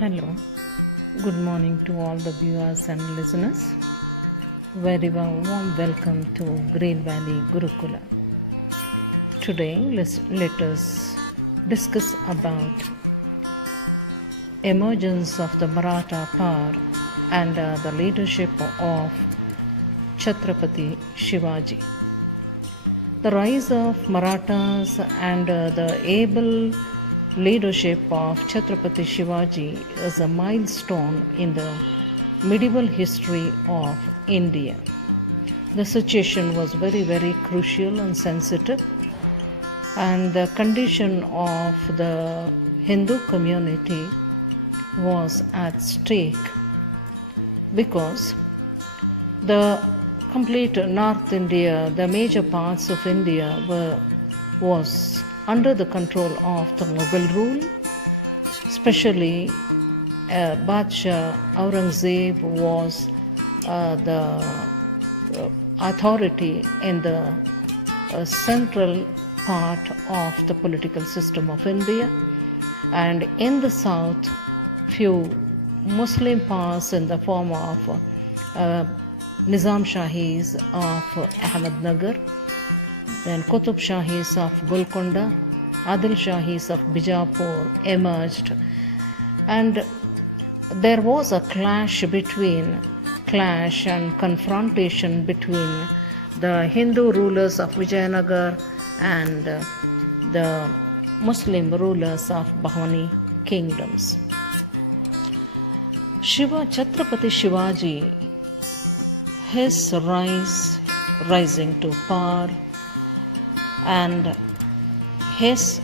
Hello, good morning to all the viewers and listeners. Very warm welcome to Green Valley Gurukula. Today, let us discuss about emergence of the Maratha power and the leadership of Chatrapati Shivaji. The rise of Marathas and the able leadership of Chatrapati Shivaji is a milestone in the medieval history of India. The situation was very crucial and sensitive, and the condition of the Hindu community was at stake because the complete North India, the major parts of India was under the control of the Mughal rule, especially Badshah Aurangzeb was the authority in the central part of the political system of India, and in the south few Muslim powers in the form of Nizam Shahis of Ahmednagar, then Qutub Shahis of Golconda, Adil Shahis of Bijapur emerged, and there was a clash and confrontation between the Hindu rulers of Vijayanagar and the Muslim rulers of Bhavani kingdoms. Chatrapati Shivaji, his rising to power and his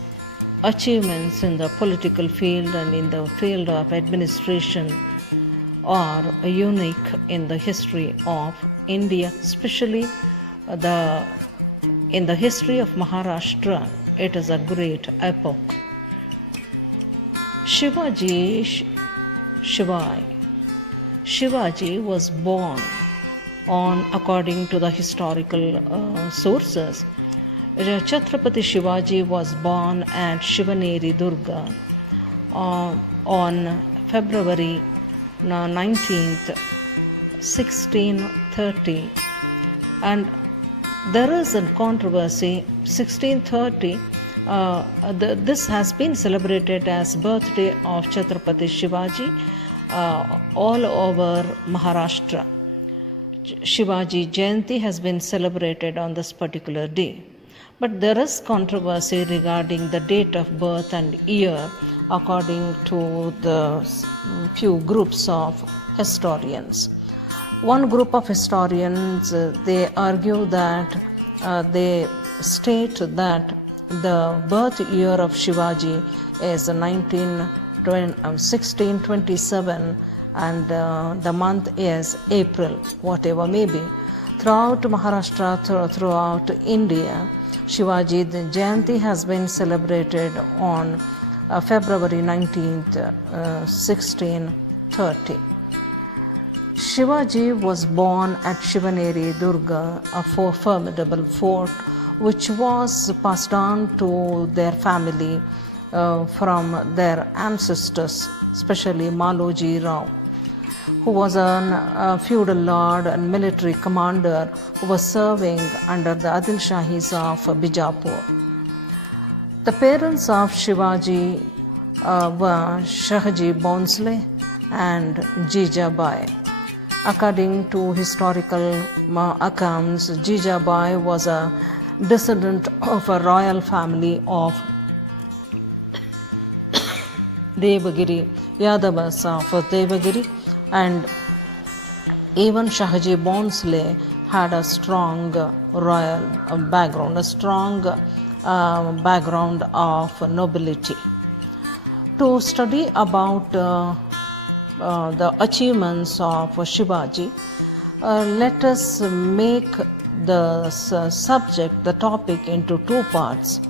achievements in the political field and in the field of administration are unique in the history of India, especially in the history of Maharashtra. It is a great epoch. Shivaji was born according to the historical sources. Chatrapati Shivaji was born at Shivaneri Durga on February 19th, 1630, and there is a controversy. 1630, this has been celebrated as birthday of Chatrapati Shivaji all over Maharashtra. Shivaji Jayanti has been celebrated on this particular day. But there is controversy regarding the date of birth and year according to the few groups of historians. One group of historians, they argue that they state that the birth year of Shivaji is 1627 and the month is April, whatever may be. Throughout Maharashtra, throughout India, Shivaji Jayanti has been celebrated on February 19th, 1630. Shivaji was born at Shivaneri Durga, a formidable fort which was passed on to their family from their ancestors, especially Maloji Rao, who was a feudal lord and military commander who was serving under the Adil Shahis of Bijapur. The parents of Shivaji were Shahaji Bhonsle and Jijabai. According to historical accounts, Jijabai was a descendant of a royal family of Devagiri, Yadavas of Devagiri, and even Shahaji Bhonsle had a strong royal background, a strong background of nobility. To study about the achievements of Shivaji, let us make the subject, the topic, into two parts.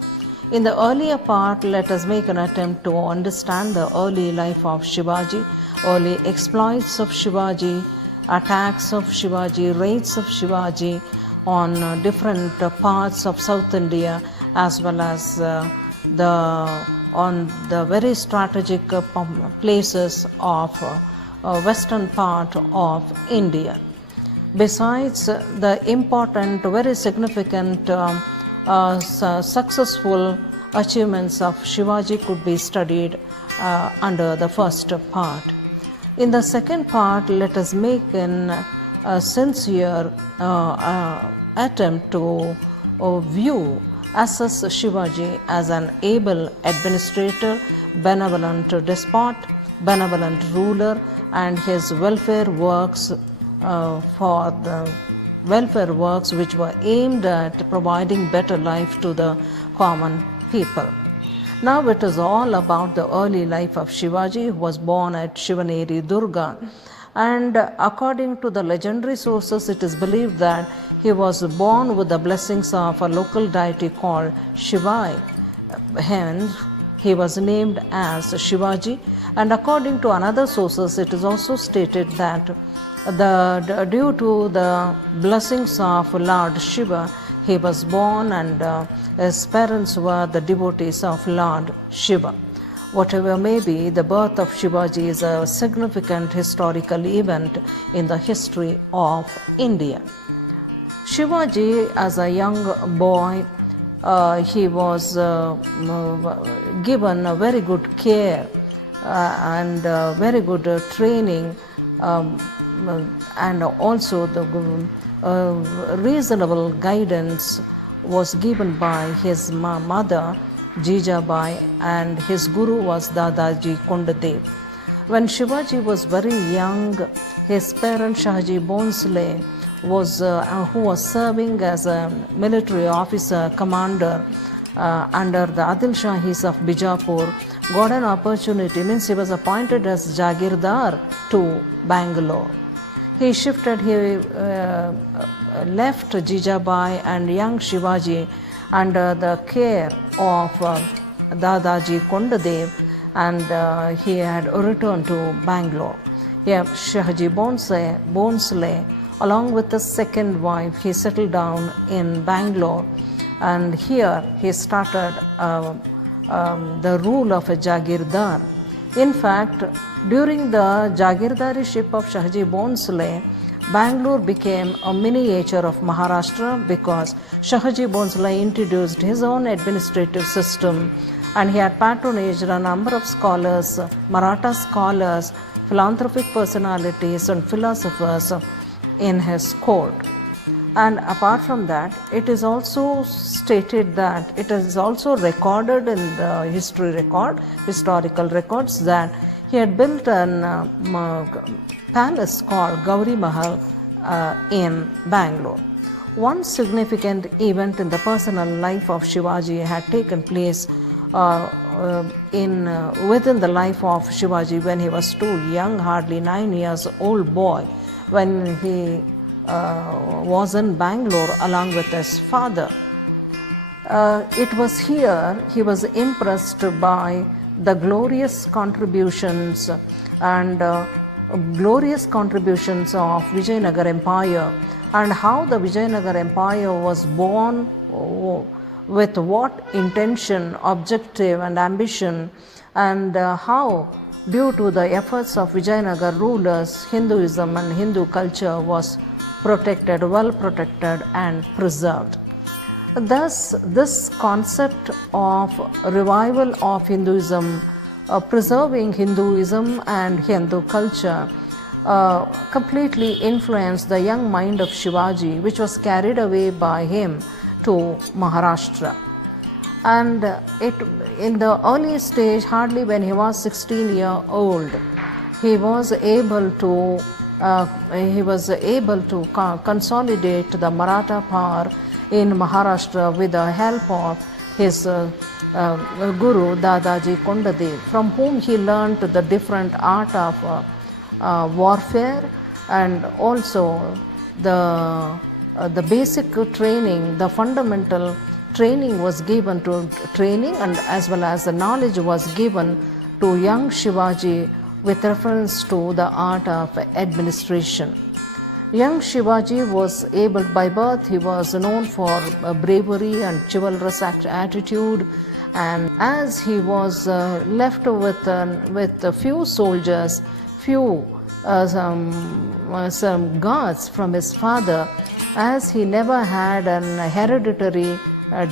In the earlier part, let us make an attempt to understand the early life of Shivaji, early exploits of Shivaji, attacks of Shivaji, raids of Shivaji on different parts of South India, as well as on the very strategic places of western part of India. Besides the important, very significant, successful achievements of Shivaji could be studied under the first part. In the second part, let us make a sincere attempt to assess Shivaji as an able administrator, benevolent despot, benevolent ruler, and his welfare works which were aimed at providing better life to the common people. Now it is all about the early life of Shivaji, who was born at Shivaneri Durga. And according to the legendary sources, it is believed that he was born with the blessings of a local deity called Shivaji. Hence, he was named as Shivaji. And according to another sources, it is also stated that due to the blessings of Lord Shiva, he was born, and his parents were the devotees of Lord Shiva. Whatever may be, the birth of Shivaji is a significant historical event in the history of India. Shivaji, as a young boy, he was given a very good care and very good training, and also the reasonable guidance was given by his mother Jijabai, and his guru was Dadaji Kondadev. When Shivaji was very young, his parent Shahaji Bhonsle who was serving as a military officer commander under the Adil Shahis of Bijapur, got an opportunity, means he was appointed as Jagirdar to Bangalore. He left Jijabai and young Shivaji under the care of Dadaji Kondadev, and he had returned to Bangalore. Here, Shahaji Bhonsle, along with his second wife, he settled down in Bangalore, and here he started the rule of a Jagirdar. In fact, during the Jagirdariship of Shahaji Bhonsle, Bangalore became a miniature of Maharashtra, because Shahaji Bhonsle introduced his own administrative system, and he had patronaged a number of scholars, Maratha scholars, philanthropic personalities and philosophers in his court. And apart from that, it is also stated that it is also recorded in the historical records, that he had built a palace called Gauri Mahal in Bangalore. One significant event in the personal life of Shivaji had taken place within the life of Shivaji when he was too young, hardly 9 years old boy, when he was in Bangalore along with his father. It was here he was impressed by the glorious contributions of Vijayanagar Empire, and how the Vijayanagar Empire was born, with what intention, objective and ambition, and how due to the efforts of Vijayanagar rulers, Hinduism and Hindu culture was well protected and preserved. Thus, this concept of revival of Hinduism, preserving Hinduism and Hindu culture, completely influenced the young mind of Shivaji, which was carried away by him to Maharashtra. And in the early stage, hardly when he was 16 years old, he was able to consolidate the Maratha power in Maharashtra with the help of his guru Dadaji Kondadev, from whom he learned the different art of warfare, and also the basic training, the fundamental training was given and as well as the knowledge was given to young Shivaji with reference to the art of administration. Young Shivaji was by birth, he was known for bravery and chivalrous attitude, And as he was left with a few soldiers, some guards from his father, as he never had an hereditary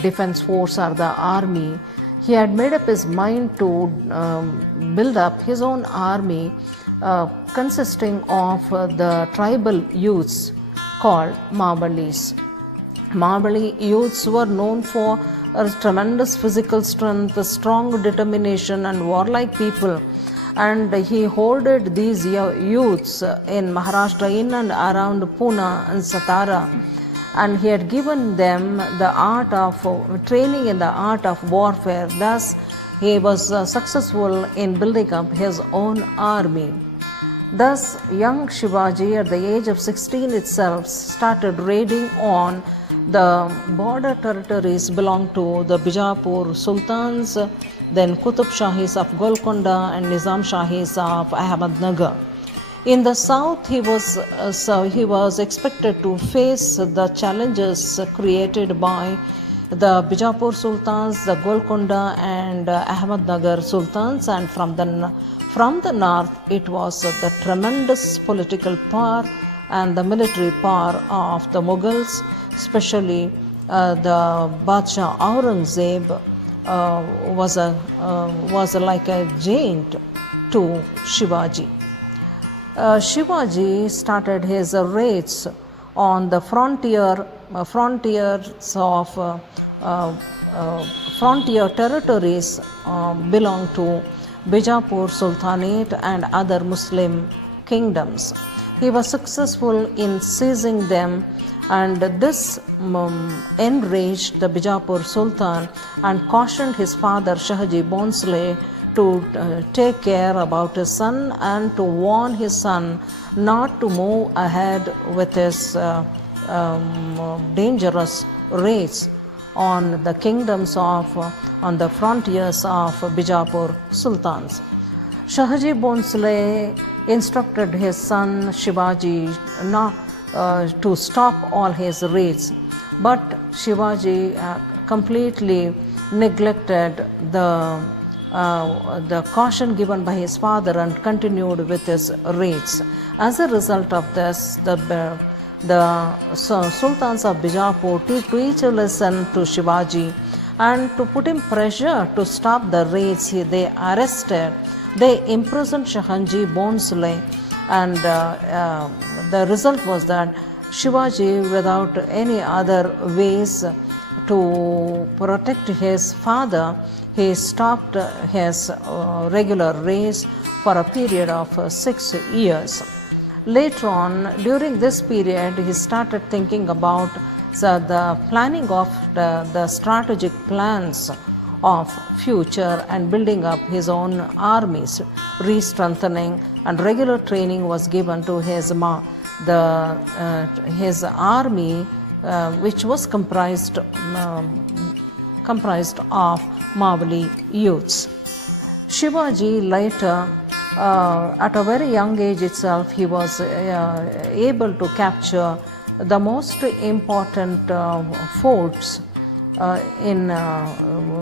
defense force or the army, he had made up his mind to build up his own army consisting of the tribal youths called Mahabalis. Mahabali youths were known for a tremendous physical strength, strong determination, and warlike people. And he hoarded these youths in Maharashtra, in and around Pune and Satara. And he had given them the art of training in the art of warfare. Thus, he was successful in building up his own army. Thus, young Shivaji, at the age of 16 itself, started raiding on the border territories belong to the Bijapur Sultans, then Qutub Shahis of Golconda and Nizam Shahis of Ahmednagar. In the south, he was expected to face the challenges created by the Bijapur Sultans, the Golconda and Ahmednagar Sultans, and from the north, it was the tremendous political power and the military power of the Mughals, especially the Badshah Aurangzeb was like a giant to Shivaji. Shivaji started his raids on the frontier territories belong to Bijapur Sultanate and other Muslim kingdoms. He was successful in seizing them, and this enraged the Bijapur Sultan and cautioned his father Shivaji Bhonsle to take care about his son and to warn his son not to move ahead with his dangerous raids on the kingdoms on the frontiers of Bijapur Sultans. Shivaji Bhonsle instructed his son Shivaji to stop all his raids, but Shivaji completely neglected the caution given by his father and continued with his raids. As a result of this, the Sultans of Bijapur teach a lesson to Shivaji, and to put him pressure to stop the raids, they imprisoned Shivaji Bhonsle, and the result was that Shivaji, without any other ways to protect his father, he stopped his regular raids for a period of 6 years. Later on, during this period, he started thinking about the planning of the strategic plans of future and building up his own armies, re-strengthening, and regular training was given to his army, which was comprised of Mahabali youths. Shivaji later, at a very young age itself, he was able to capture the most important forts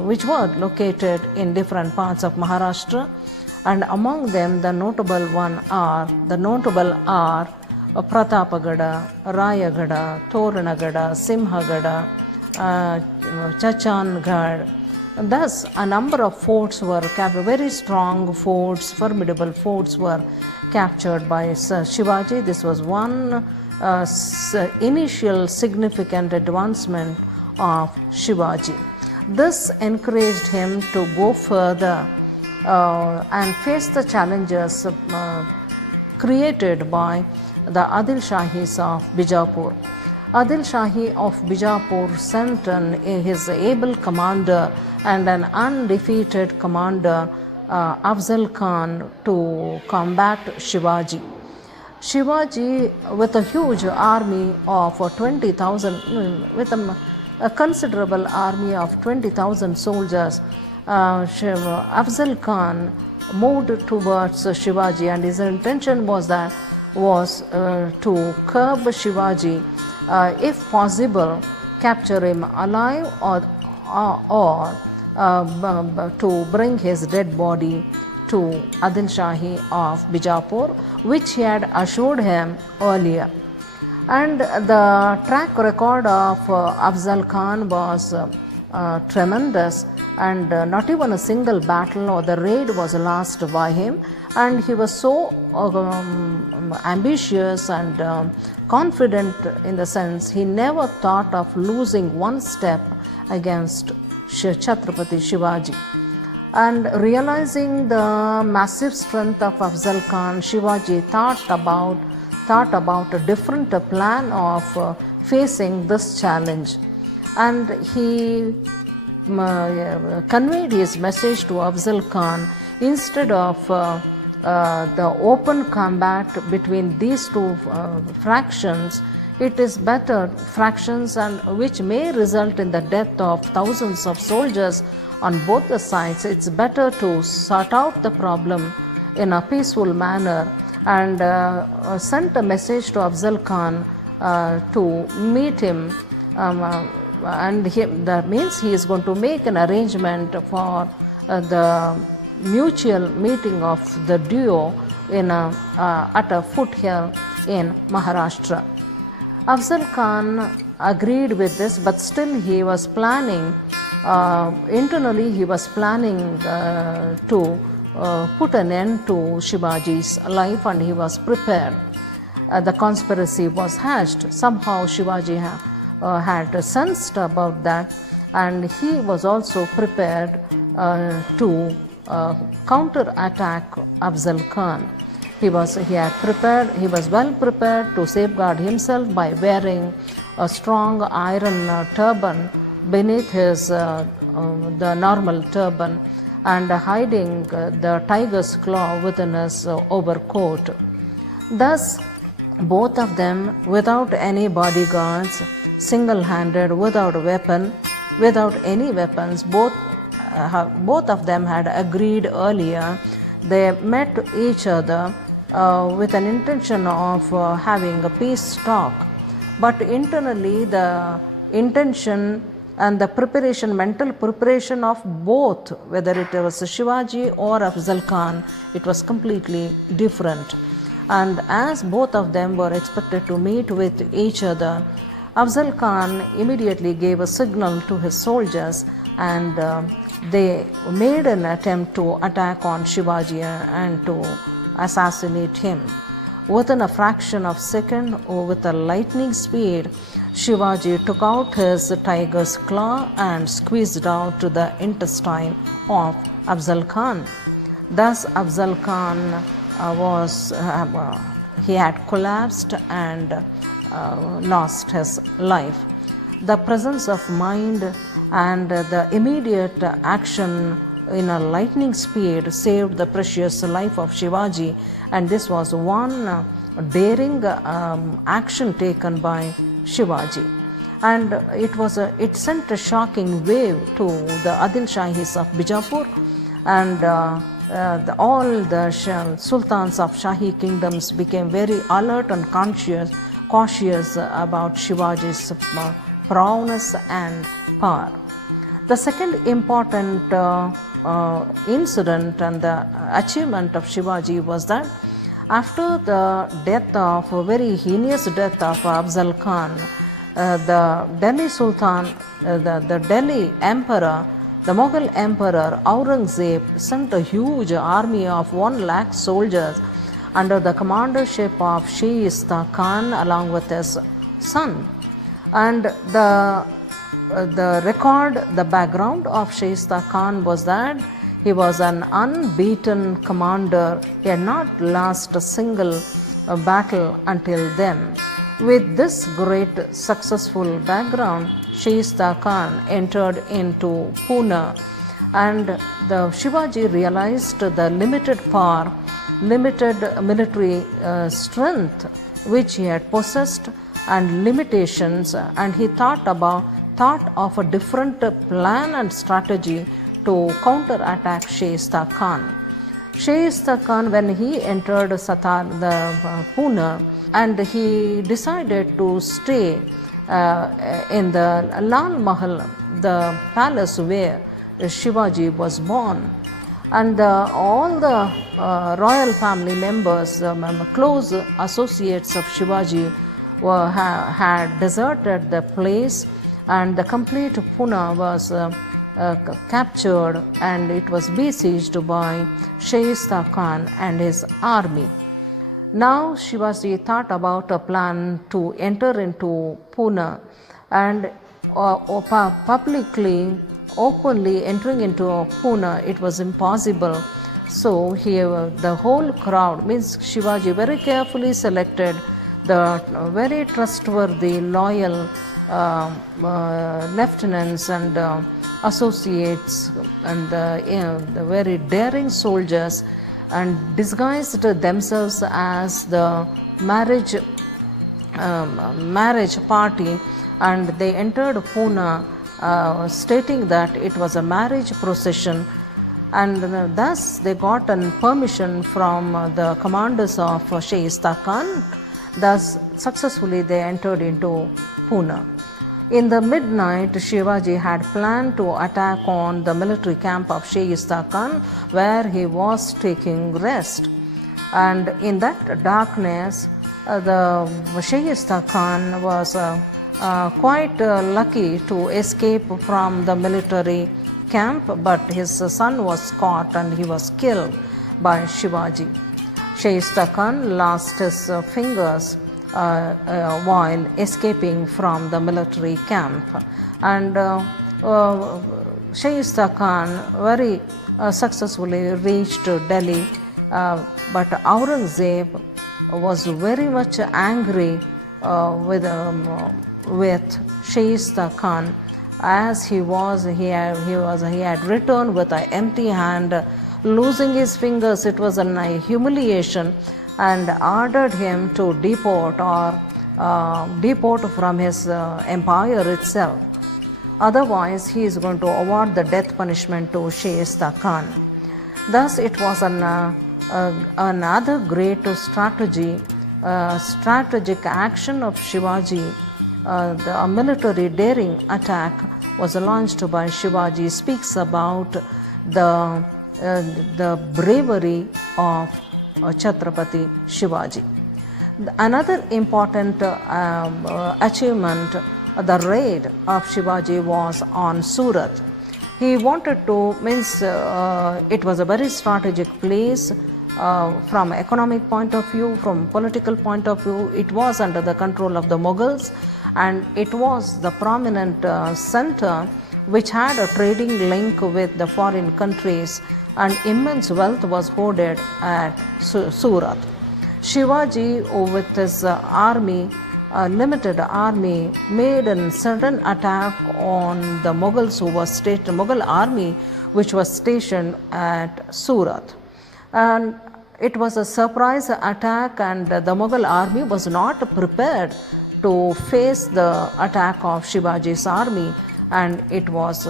which were located in different parts of Maharashtra, and among them the notable are Pratapagada, Rayagada, Toranagada, Simhagada, Chachangad. Thus, a number of forts were captured, very strong forts, formidable forts were captured by Shivaji. This was one initial significant advancement of Shivaji. This encouraged him to go further and face the challenges created by the Adil Shahis of Bijapur. Adil Shahi of Bijapur sent his able commander and an undefeated commander, Afzal Khan, to combat Shivaji. Shivaji, with a huge army of 20,000, with a considerable army of 20,000 soldiers, Afzal Khan moved towards Shivaji, and his intention was to curb Shivaji, if possible, capture him alive or to bring his dead body to Adil Shahi of Bijapur, which he had assured him earlier. And the track record of Afzal Khan was tremendous, and not even a single battle or the raid was lost by him. And he was so ambitious and confident, in the sense he never thought of losing one step against Chatrapati Shivaji. And realizing the massive strength of Afzal Khan, Shivaji thought about a different plan of facing this challenge. And he conveyed his message to Afzal Khan. Instead of the open combat between these two fractions, it is better fractions, and which may result in the death of thousands of soldiers on both the sides. It's better to sort out the problem in a peaceful manner, and sent a message to Afzal Khan to meet him, and that means he is going to make an arrangement for the mutual meeting of the duo at a foothill in Maharashtra. Afzal Khan agreed with this, but still he was planning, internally he was planning to put an end to Shivaji's life, and he was prepared. The conspiracy was hatched. Somehow Shivaji had sensed about that, and he was also prepared to counter-attack Afzal Khan. He was well prepared to safeguard himself by wearing a strong iron turban beneath his the normal turban, and hiding the tiger's claw within his overcoat. Thus, both of them, without any bodyguards, single-handed, without any weapons, both of them had agreed earlier. They met each other with an intention of having a peace talk, but internally the intention and the mental preparation of both, whether it was Shivaji or Afzal Khan, it was completely different. And as both of them were expected to meet with each other, Afzal Khan immediately gave a signal to his soldiers, and they made an attempt to attack on Shivaji and to assassinate him. Within a fraction of a second, or with a lightning speed, Shivaji took out his tiger's claw and squeezed out the intestine of Afzal Khan. Thus, Afzal Khan he had collapsed and lost his life. The presence of mind and the immediate action in a lightning speed saved the precious life of Shivaji, and this was one daring action taken by Shivaji. And it sent a shocking wave to the Adil Shahis of Bijapur, and all the sultans of Shahi kingdoms became very alert and cautious about Shivaji's prowess and power. The second important incident and the achievement of Shivaji was that after the very heinous death of Afzal Khan, the Delhi Sultan, the Delhi Emperor, the Mughal Emperor Aurangzeb sent a huge army of 1 lakh soldiers under the commandership of Shaista Khan along with his son. And the background of Shaista Khan was that he was an unbeaten commander. He had not lost a single battle until then. With this great successful background, Shaista Khan entered into Pune, and the Shivaji realized the limited power, limited military strength which he had possessed, and limitations, and he thought of a different plan and strategy to counter-attack Shaista Khan. Shaista Khan, when he entered Pune, and he decided to stay in the Lal Mahal, the palace where Shivaji was born. And all the royal family members, close associates of Shivaji, had deserted the place, and the complete Pune was captured, and it was besieged by Shaista Khan and his army. Now Shivaji thought about a plan to enter into Pune, and publicly, openly entering into Pune, it was impossible. So here the whole crowd, means Shivaji very carefully selected the very trustworthy, loyal lieutenants and associates, and the very daring soldiers, and disguised themselves as the marriage party, and they entered Pune, stating that it was a marriage procession, and thus they got permission from the commanders of Shaista Khan. Thus successfully they entered into Pune. In the midnight, Shivaji had planned to attack on the military camp of Shaista Khan, where he was taking rest. And in that darkness, the Shaista Khan was quite lucky to escape from the military camp, but his son was caught and he was killed by Shivaji. Shaista Khan lost his fingers while escaping from the military camp, and Shaista Khan very successfully reached Delhi, but Aurangzeb was very much angry with Shaista Khan, as he had returned with an empty hand, losing his fingers. It was a humiliation, and ordered him to deport from his empire itself. Otherwise, he is going to award the death punishment to Shaista Khan. Thus, it was another great strategic action of Shivaji. The military daring attack was launched by Shivaji, speaks about the bravery of Chatrapati Shivaji. Another important achievement, the raid of Shivaji, was on Surat. He wanted to, it was a very strategic place from economic point of view, from political point of view. It was under the control of the Mughals, and it was the prominent center which had a trading link with the foreign countries, and immense wealth was hoarded at Surat. Shivaji, with his limited army, made a sudden attack on the Mughal army which was stationed at Surat. And it was a surprise attack, and the Mughal army was not prepared to face the attack of Shivaji's army, and it was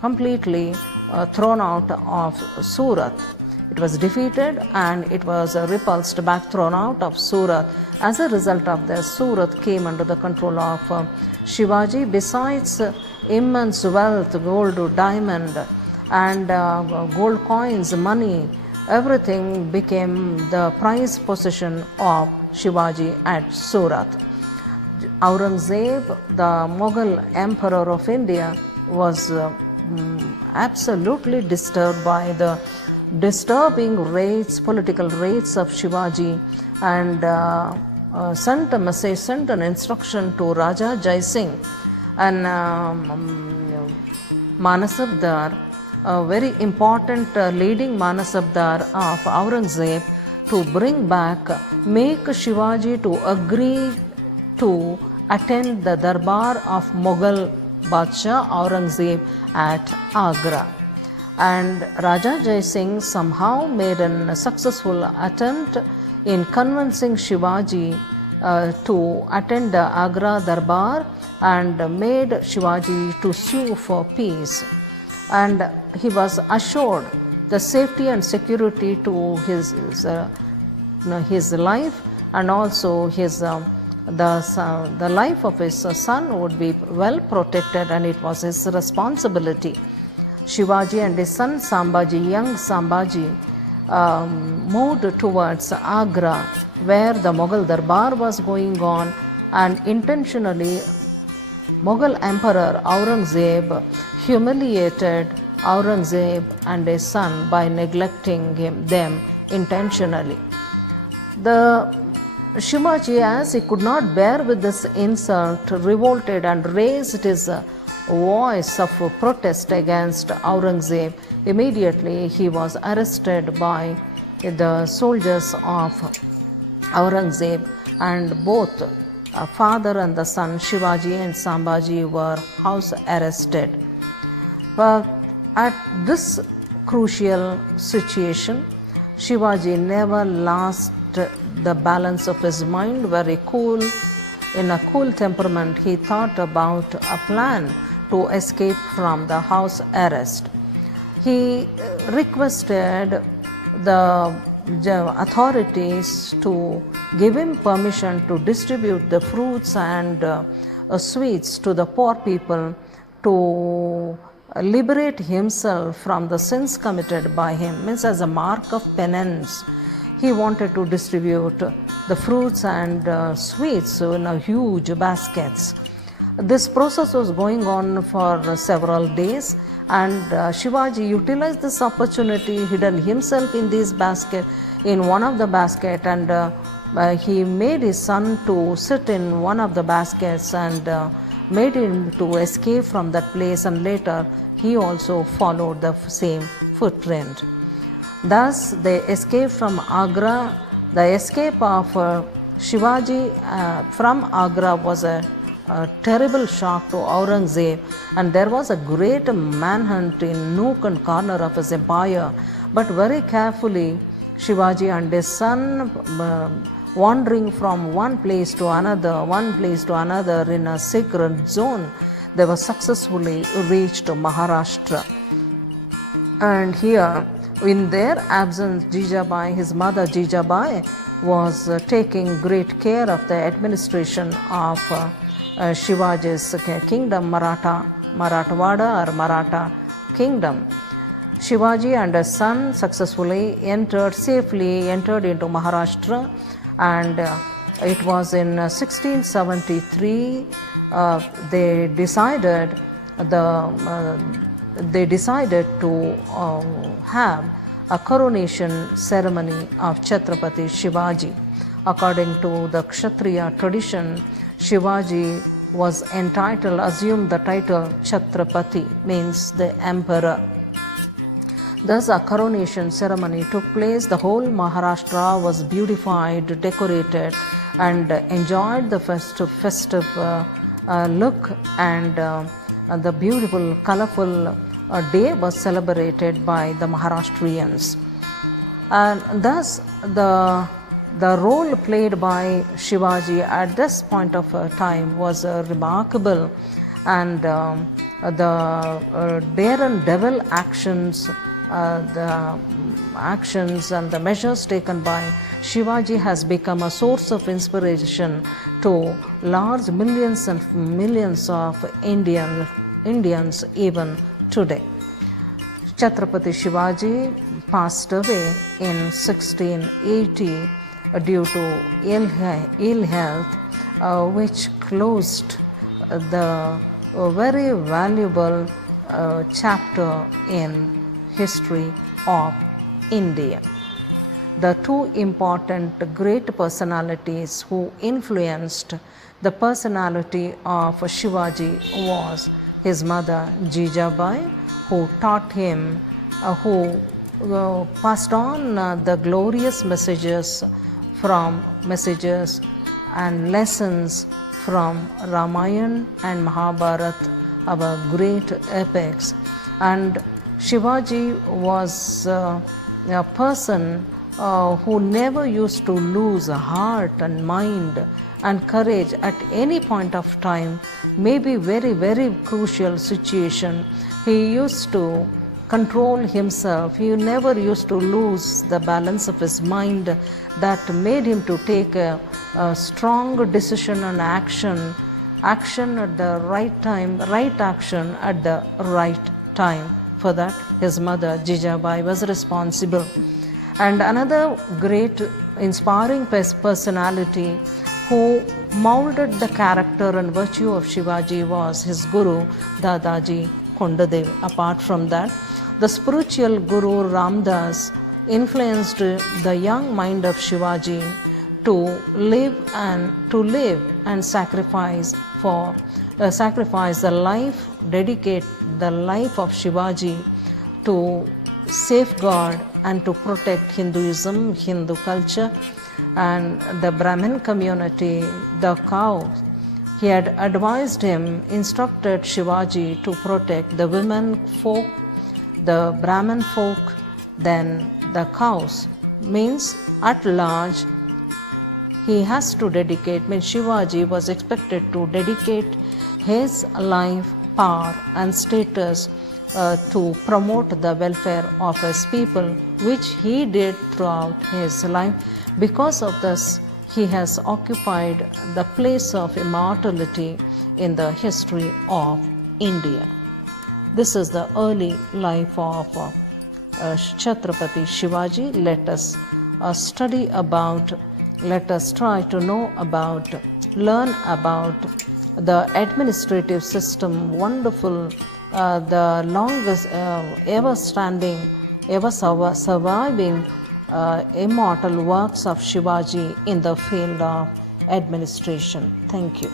completely thrown out of Surat. It was defeated, and it was repulsed, thrown out of Surat. As a result of this, Surat came under the control of Shivaji. Besides immense wealth, gold, diamond, and gold coins, money, everything became the prized possession of Shivaji at Surat. Aurangzeb, the Mughal emperor of India, was absolutely disturbed by the disturbing political raids of Shivaji, and sent an instruction to Raja Jai Singh and Manasabdar, a very important leading Manasabdar of Aurangzeb, to make Shivaji to agree to attend the darbar of Mughal Badshah Aurangzeb at Agra. And Raja Jai Singh somehow made a successful attempt in convincing Shivaji to attend the Agra darbar, and made Shivaji to sue for peace. And he was assured the safety and security to his life, and also the life of his son would be well protected, and it was his responsibility. Shivaji and his son Sambhaji, young Sambhaji, moved towards Agra, where the Mughal Darbar was going on, and intentionally Mughal Emperor Aurangzeb humiliated Aurangzeb and his son by neglecting them intentionally. The Shivaji, as he could not bear with this insult, revolted and raised his voice of protest against Aurangzeb. Immediately he was arrested by the soldiers of Aurangzeb, and both father and the son Shivaji and Sambhaji were house arrested. But at this crucial situation, Shivaji never lost the balance of his mind. Very cool, in a cool temperament, he thought about a plan to escape from the house arrest. He requested the authorities to give him permission to distribute the fruits and sweets to the poor people to liberate himself from the sins committed by him. Means, as a mark of penance, he wanted to distribute the fruits and sweets in a huge baskets. This process was going on for several days, and Shivaji utilized this opportunity, hidden himself in this basket, in one of the basket, and he made his son to sit in one of the baskets and made him to escape from that place, and later he also followed the same footprint. Thus they escaped from Agra. The escape of Shivaji from Agra was a terrible shock to Aurangzeb, and there was a great manhunt in nook and corner of his empire. But very carefully, Shivaji and his son, wandering from one place to another in a sacred zone, they were successfully reached Maharashtra. And here, in their absence, Jijabai, his mother Jijabai, was taking great care of the administration of Shivaji's kingdom, Marathwada or Maratha kingdom. Shivaji and his son successfully safely entered into Maharashtra, and it was in 1673 they decided to have a coronation ceremony of Chatrapati Shivaji. According to the Kshatriya tradition, Shivaji was assumed the title Chatrapati, means the emperor. Thus a coronation ceremony took place. The whole Maharashtra was beautified, decorated, and enjoyed the festive look, and the beautiful, colorful day was celebrated by the Maharashtrians. And thus the role played by Shivaji at this point of time was remarkable, and the dare and devil actions, the actions and the measures taken by Shivaji has become a source of inspiration to large millions and millions of Indians even today. Chatrapati Shivaji passed away in 1680 due to ill health, which closed the very valuable chapter in history of India. The two important great personalities who influenced the personality of Shivaji was his mother Jijabai, who taught him, who passed on the glorious messages and lessons from Ramayana and Mahabharata, our great epics. And Shivaji was a person who never used to lose heart and mind and courage at any point of time, maybe very, very crucial situation. He used to control himself. He never used to lose the balance of his mind that made him to take a strong decision and action at the right time, right action at the right time For that, his mother Jijabai was responsible. And another great inspiring personality who molded the character and virtue of Shivaji was his guru Dadaji Kondadev. Apart from that, the spiritual guru Ramdas influenced the young mind of Shivaji to live and sacrifice the life, dedicate the life of Shivaji to safeguard and to protect Hinduism, Hindu culture, and the Brahmin community, the cow. He had advised him, instructed Shivaji to protect the women folk, the Brahmin folk, then the cows. Means at large, he has to dedicate, means Shivaji was expected to dedicate his life, power and status to promote the welfare of his people, which he did throughout his life. Because of this, he has occupied the place of immortality in the history of India. This is the early life of Chatrapati Shivaji. Let us study about, let us try to know about, learn about the administrative system, wonderful, the longest ever standing, ever surviving immortal works of Shivaji in the field of administration. Thank you.